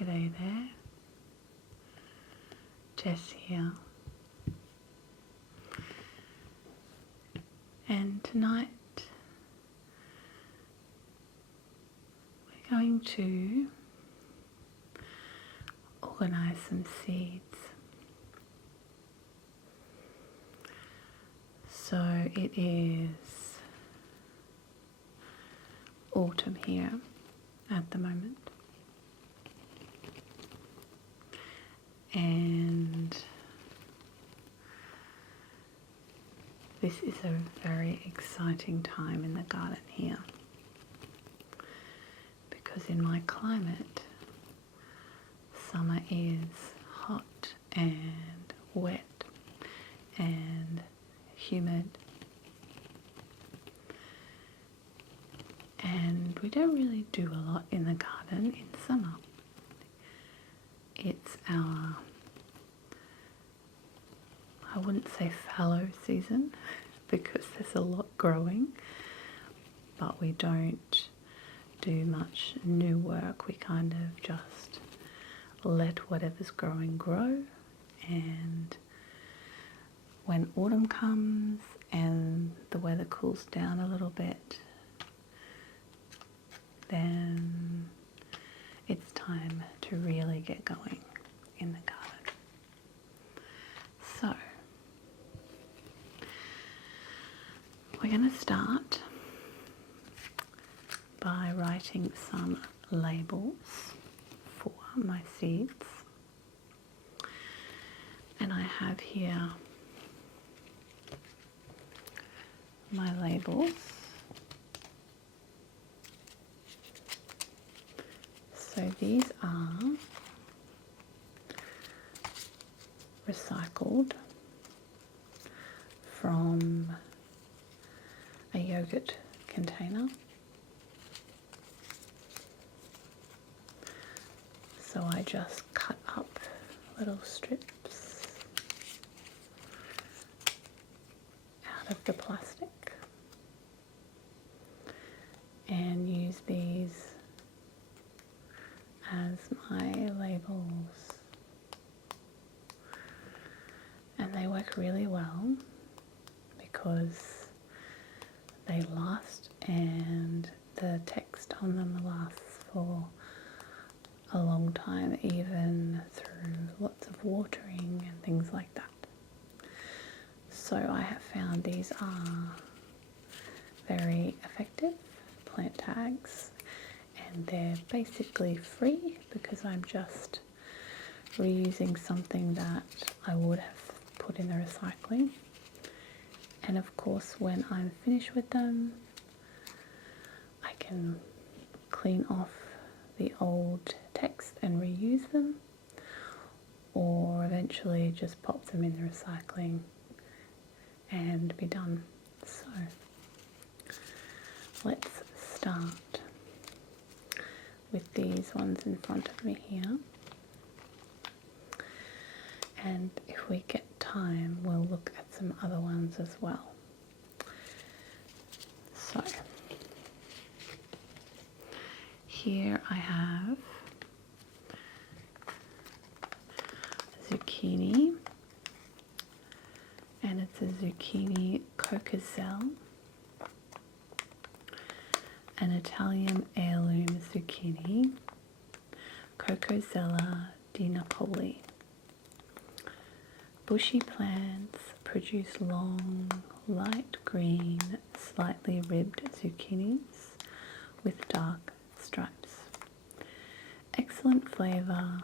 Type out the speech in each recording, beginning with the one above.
G'day there, Jess here, and tonight we're going to organise some seeds. So it is autumn here at the moment, and this is a very exciting time in the garden here, because in my climate summer is hot and wet and humid, and we don't really do a lot in the garden in summer. It's our, I wouldn't say fallow season because there's a lot growing, but we don't do much new work. We kind of just let whatever's growing grow, and when autumn comes and the weather cools down a little bit, then it's time to really get going in the garden. So we're going to start by writing some labels for my seeds, and I have here my labels. So these are recycled from a yogurt container. So I just cut up little strips out of the plastic and use these as my labels, and they work really well because they last, and the text on them lasts for a long time, even through lots of watering and things like that. So I have found these are very effective plant tags, and they're basically free because I'm just reusing something that I would have put in the recycling. And of course, when I'm finished with them, I can clean off the old text and reuse them, or eventually just pop them in the recycling and be done. So let's start with these ones in front of me here, and if we get time we'll look at some other ones as well. So here I have zucchini, and it's a zucchini cocoselle, an Italian heirloom zucchini, Cocosella di Napoli. Bushy plants produce long, light green, slightly ribbed zucchinis with dark stripes. Excellent flavour,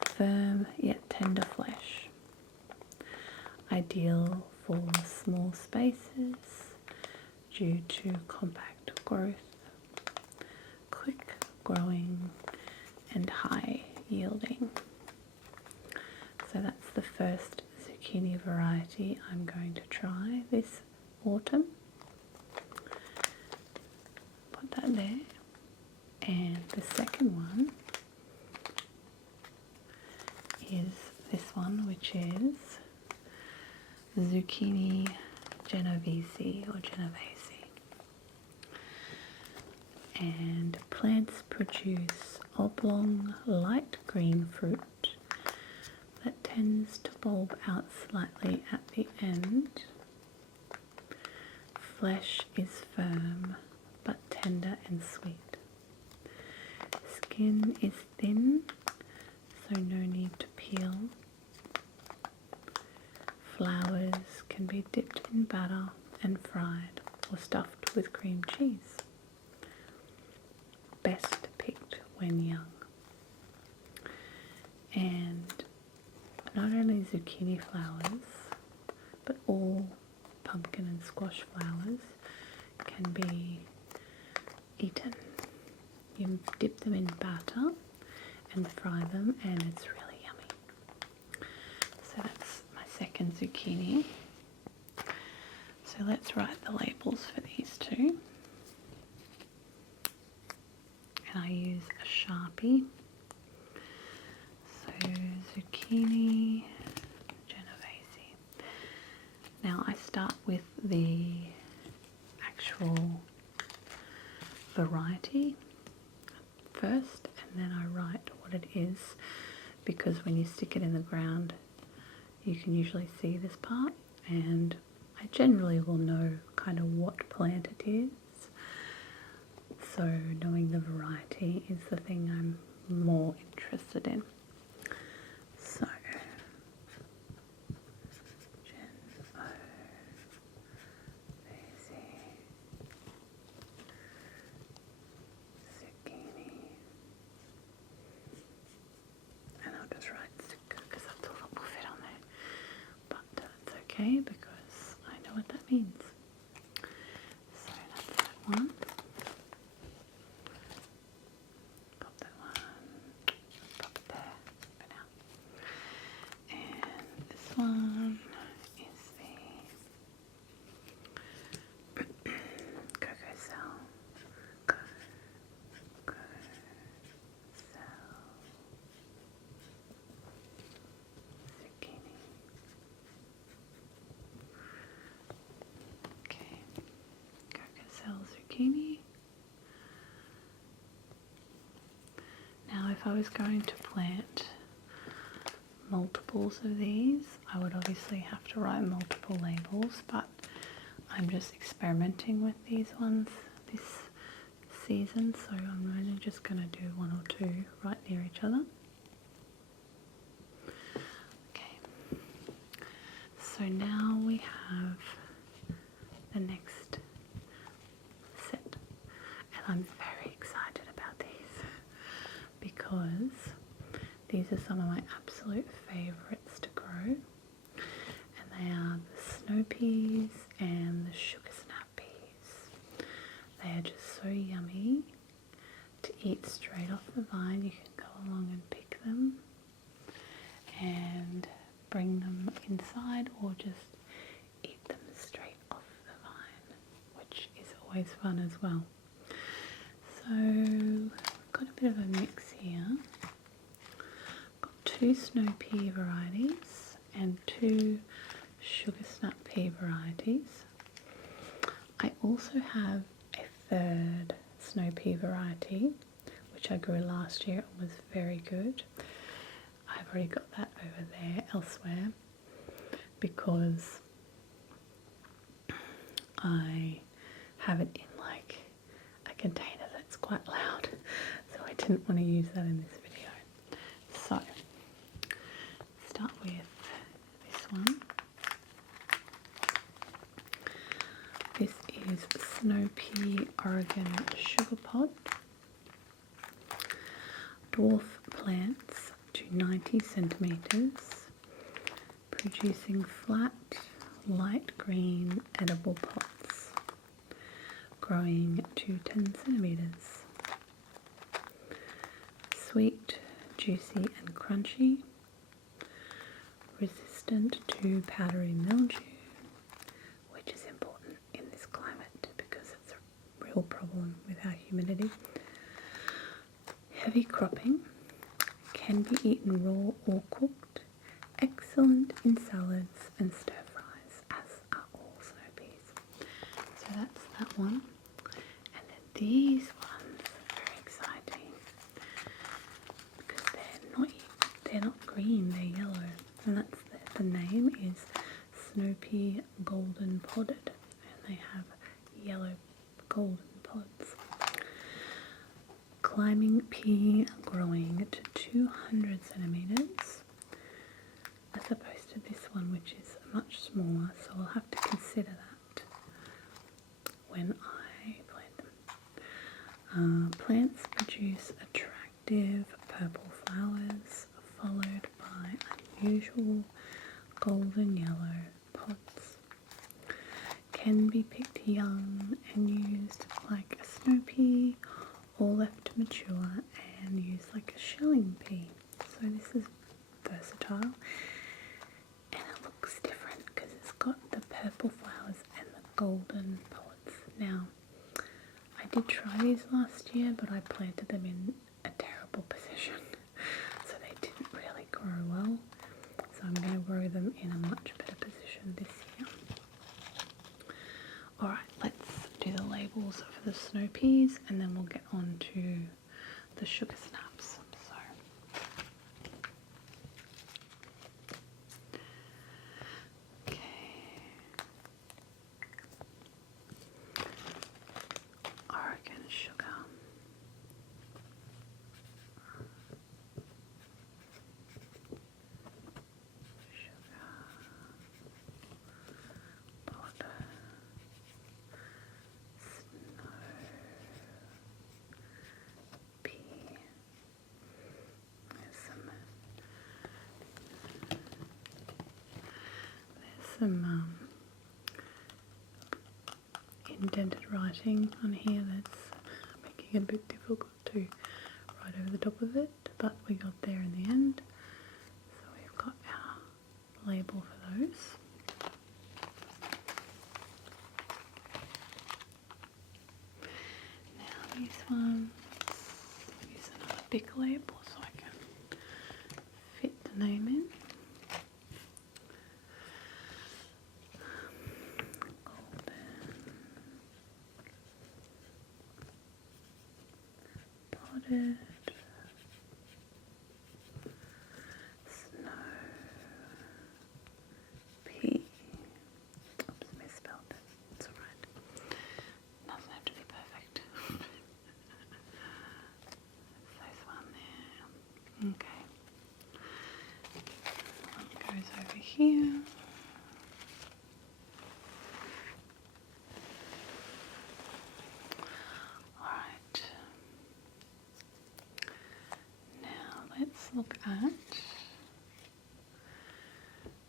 firm yet tender flesh. Ideal for small spaces due to compact growth, quick growing and high yielding. So that's the first zucchini variety I'm going to try this autumn. Put that there. And the second one is this one, which is zucchini genovese or genovese. And plants produce oblong light green fruit that tends to bulb out slightly at the end. Flesh is firm but tender and sweet. Skin is thin, so no need to peel. Flowers can be dipped in batter and fried or stuffed with cream cheese. Best picked when young. And not only zucchini flowers, but all pumpkin and squash flowers can be eaten. You dip them in batter and fry them, and it's really yummy. So that's my second zucchini. So let's write the labels for these two. And I use a Sharpie. So zucchini genovese. Now I start with the actual variety first, and then I write what it is, because when you stick it in the ground you can usually see this part, and I generally will know kind of what plant it is. So knowing the variety is the thing I'm more interested in. So zucchini, and I'll just write zucca because that's all that will fit on there, but that's okay because I know what that means. So that's that one. Got that one. Pop it there for now. And this one is the cocoa cell. Cocoa cell. Zucchini. Okay. Cocoa cell zucchini. Now if I was going to plant multiples of these, I would obviously have to write multiple labels, but I'm just experimenting with these ones this season, so I'm only just going to do one or two right near each other. Okay, so now we have the next set, and I'm very excited about these because these are some of my absolute favourites to grow, and they are the snow peas and the sugar snap peas. They are just so yummy to eat straight off the vine. You can go along and pick them and bring them inside, or just eat them straight off the vine, which is always fun as well. So I've got a bit of a mix here. Got two snow pea varieties and two sugar snap pea varieties. I also have a third snow pea variety which I grew last year and was very good. I've already got that over there elsewhere because I have it in like a container that's quite loud, so I didn't want to use that in this video. So start with this one. This is Snow Pea Oregon Sugar Pod. Dwarf plants to 90 centimeters, producing flat, light green edible pods, growing to 10 centimeters. Sweet, juicy and crunchy, resistant to powdery mildew, which is important in this climate because it's a real problem with our humidity. Heavy cropping, can be eaten raw or cooked, excellent in salads and stir fries, as are all snow peas. So that's that one. And then these ones are very exciting. golden pods. Climbing pea growing to 200 centimeters, as opposed to this one, which is much smaller, so I'll have to consider that when I plant them. Plants produce attractive purple flowers, followed by unusual golden yellow pods. Can be picked young and used like a snow pea, or left to mature and used like a shelling pea. So this is versatile, and it looks different because it's got the purple flowers and the golden pods. Now, I did try these last year, but I planted them in a terrible position, so they didn't really grow well. So I'm going to grow them in a much better position this year. Alright, let's do the labels for the snow peas, and then we'll get on to the sugar snaps. Oregon sugar. Powder. Snow. Pea. There's some indented writing on here that's making it a bit difficult to write over the top of it, but we got there in the end. So we've got our label for those. Now these ones, use another big label so I can fit the name in. Potted snow pea. Oops, misspelled it. It's alright. Doesn't have to be perfect. There's one there. Okay. One goes over here. Let's look at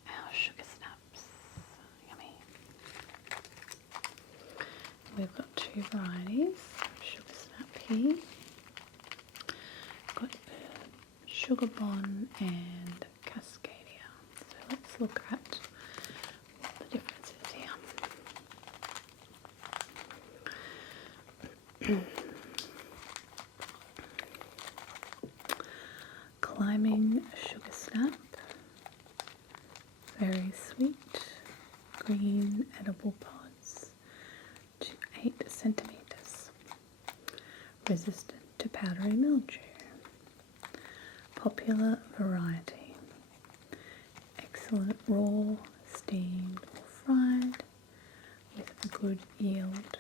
our sugar snaps. Yummy. We've got two varieties of sugar snap here. Got Sugar Bon and Cascadia. So let's look at what the difference is here. Climbing sugar snap, very sweet, green edible pods to 8 centimeters, resistant to powdery mildew, popular variety, excellent raw, steamed or fried with a good yield.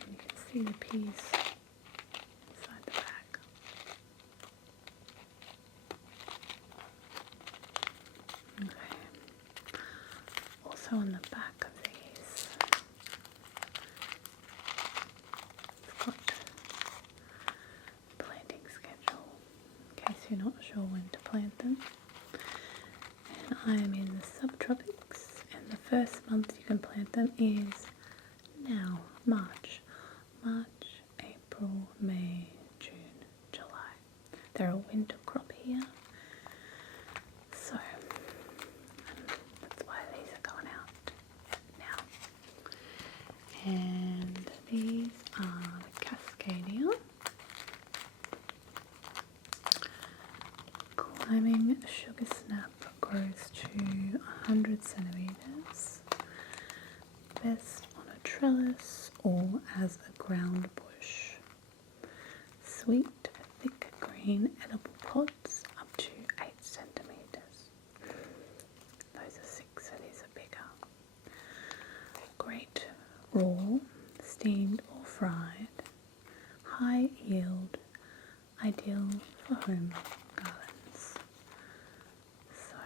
And you can see the peas inside the bag. Also on the back of these, it's got planting schedule in case you're not sure when to plant them. And I am in the subtropics, and the first month you can plant them is now, March, April, May, June, July. They're a winter crop here. So that's why these are going out now. And these are the Cascadia. Climbing sugar snap grows to 100 centimeters. Best on a trellis or as a ground bush. Sweet, thick green edible pods up to 8 centimeters. Those are 6, so these are bigger. Great raw, steamed or fried, high yield, ideal for home gardens. So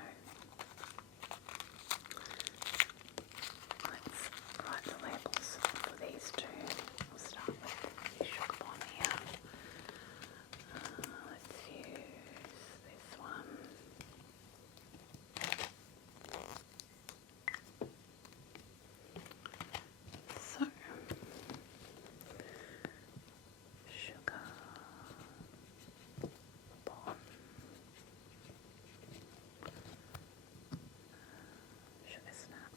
let's write the labels for these two. We'll start with the sugar bomb here. Let's use this one. So, sugar bomb, sugar snap.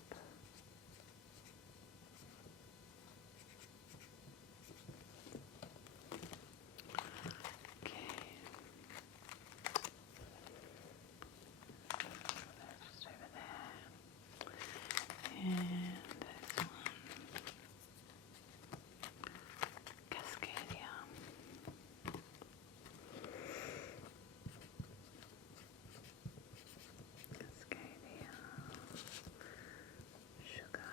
Okay. Just over there. And this one. Cascadia. Cascadia. Sugar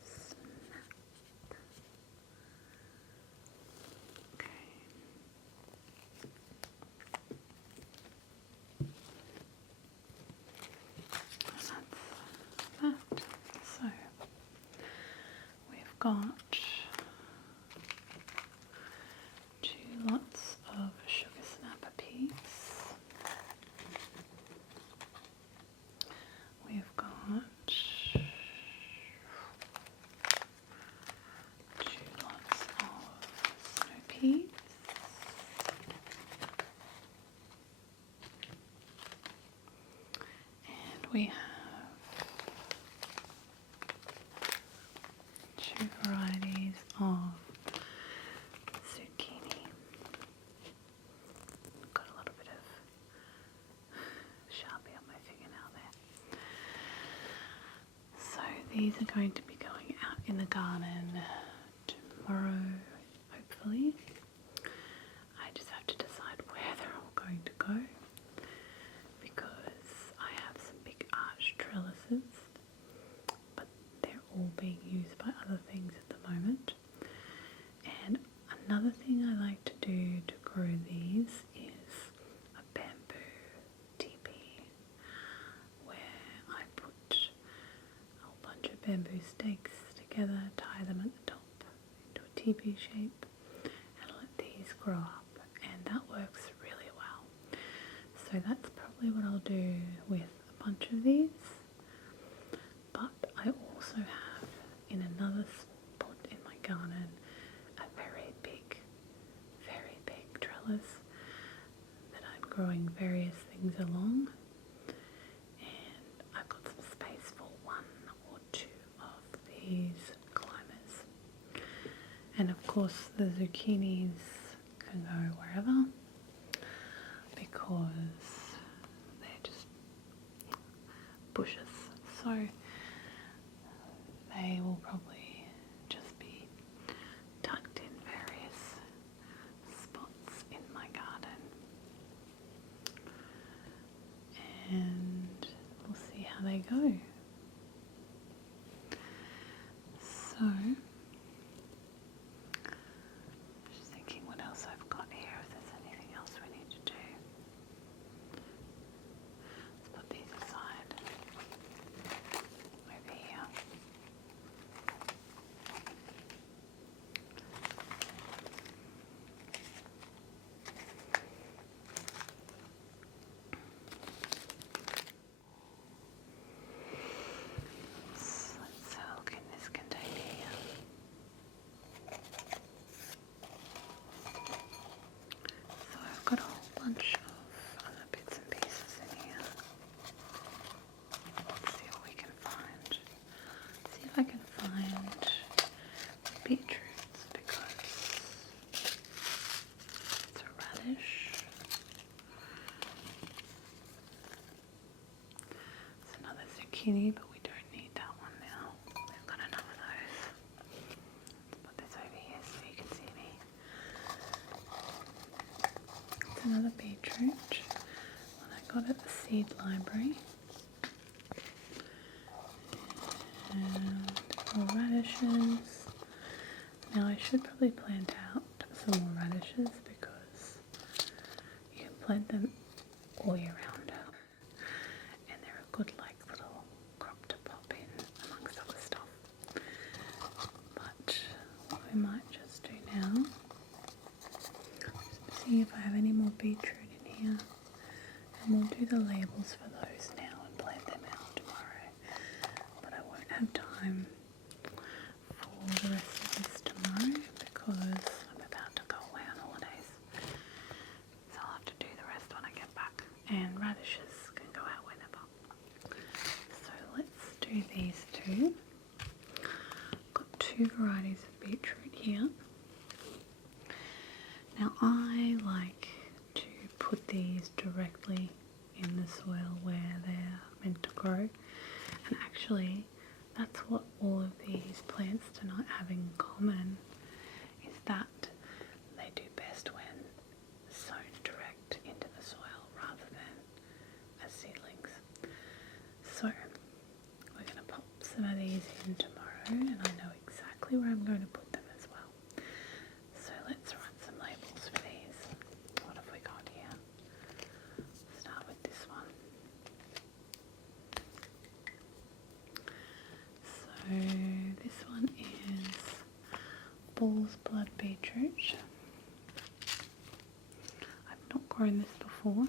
snap. Okay. And that's that. So we've got 2 lots of sugar snap apiece. We've got 2 lots of snow peas. And we have 2 varieties of zucchini. Got a little bit of Sharpie on my fingernail there. So these are going to be going out in the garden tomorrow, hopefully. I just have to decide where they're all going to go because I have some big arch trellises, but they're all being used by other things at the moment. And another thing I like to do to grow these is a bamboo teepee where I put a whole bunch of bamboo stakes together, tie them at the top into a teepee shape and let these grow up, and that works really well. So that's probably what I'll do with a bunch of these, but I also have in another spot in my garden a very big trellis that I'm growing various things along, and I've got some space for 1 or 2 of these climbers. And of course the zucchinis can go wherever because they're just bushes, so they will probably just be tucked in various spots in my garden, and we'll see how they go. So just thinking what else I've got here, if there's anything else we need to do. Let's put these aside over here. So let's look in this container here. So I've got a whole bunch of other bits and pieces in here. Let's see what we can find. See if I can find beetroots because it's a radish. It's another zucchini, but we don't need that one now. We've got enough of those. Let's put this over here so you can see me. It's another beetroot, one I got at the seed library. And more radishes. Now I should probably plant out some more radishes because you can plant them all year round. And they're a good like little crop to pop in amongst other stuff. But what we might just do now, just see if I have any more beetroot in here. And we'll do the labels for those now and plant them out tomorrow. But I won't have time for the rest of this tomorrow because I'm about to go away on holidays. So I'll have to do the rest when I get back. And radishes can go out whenever. So let's do these two. Got two varieties of beetroot here. Now I like to put these directly in the soil where they're meant to grow, and actually that's what all of these plants tonight have in common, is that they do best when sown direct into the soil rather than as seedlings. So we're going to pop some of these in tomorrow, and I know exactly where I'm going to put them as well. So let's write some labels for these. What have we got here? Start with this one. So this one is bull's blood beetroot. I've not grown this before,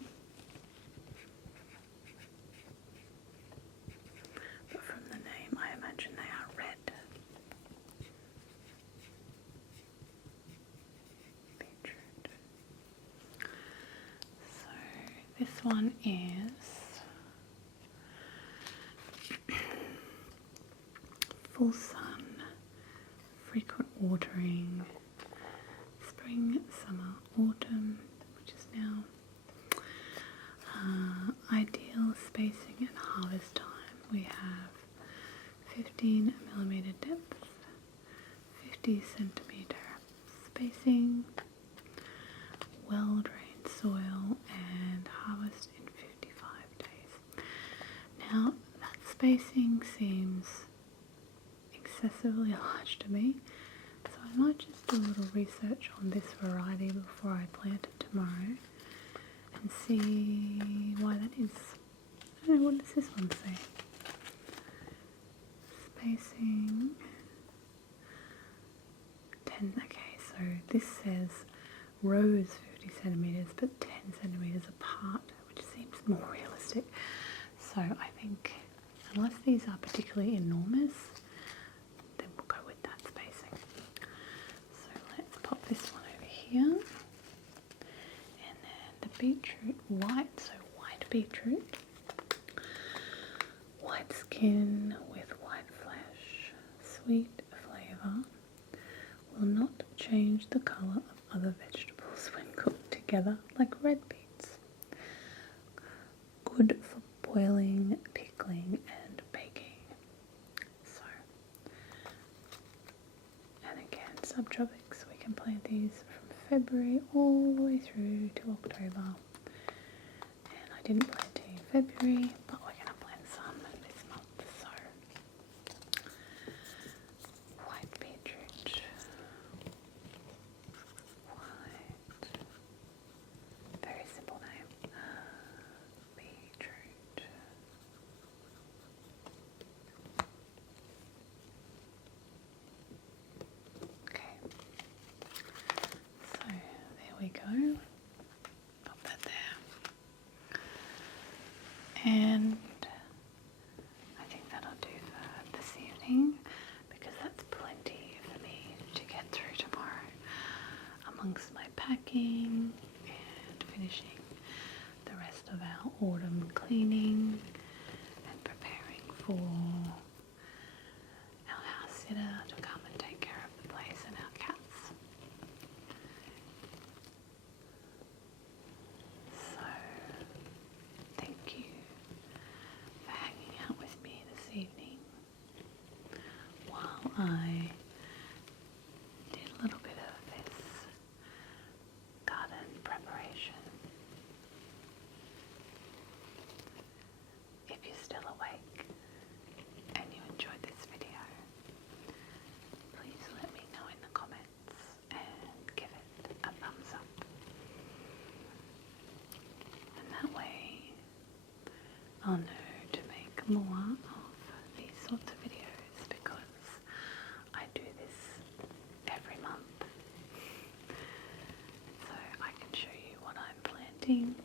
but from the name I imagine they are red. Beetroot. So this one is full sun, frequent watering, spring, summer, autumn, which is now ideal spacing and harvest time. We have 15 millimeter depth, 50 centimeter spacing, well drained soil, and harvest in 55 days. Now that spacing seems excessively large to me, so I might just do a little research on this variety before I plant it tomorrow and see why that is. I don't know, what does this one say? Spacing 10, okay, so this says rows 50 centimeters but 10 centimeters apart, which seems more realistic. So I think unless these are particularly enormous, then we'll go with that spacing. So let's pop this one over here. And then the beetroot white, so white beetroot. White skin with white flesh, sweet flavour, will not change the colour of other vegetables when cooked together like red beets. Good for boiling, pickling and baking. So, and again, subtropics, we can plant these from February all the way through to October. And I didn't plant any in February, but we're going to plant some this month. So, white beetroot. White. Very simple name. Beetroot. Okay. So there we go. Pop that there. And I think that'll do for this evening, because that's plenty for me to get through tomorrow amongst my packing and finishing the rest of our autumn cleaning and preparing for our house sitter to come and take care of the place and our cats. So thank you for hanging out with me this evening while I did a little bit of this garden preparation. If you're still awake and you enjoyed this video, no, to make more of these sorts of videos because I do this every month. So I can show you what I'm planting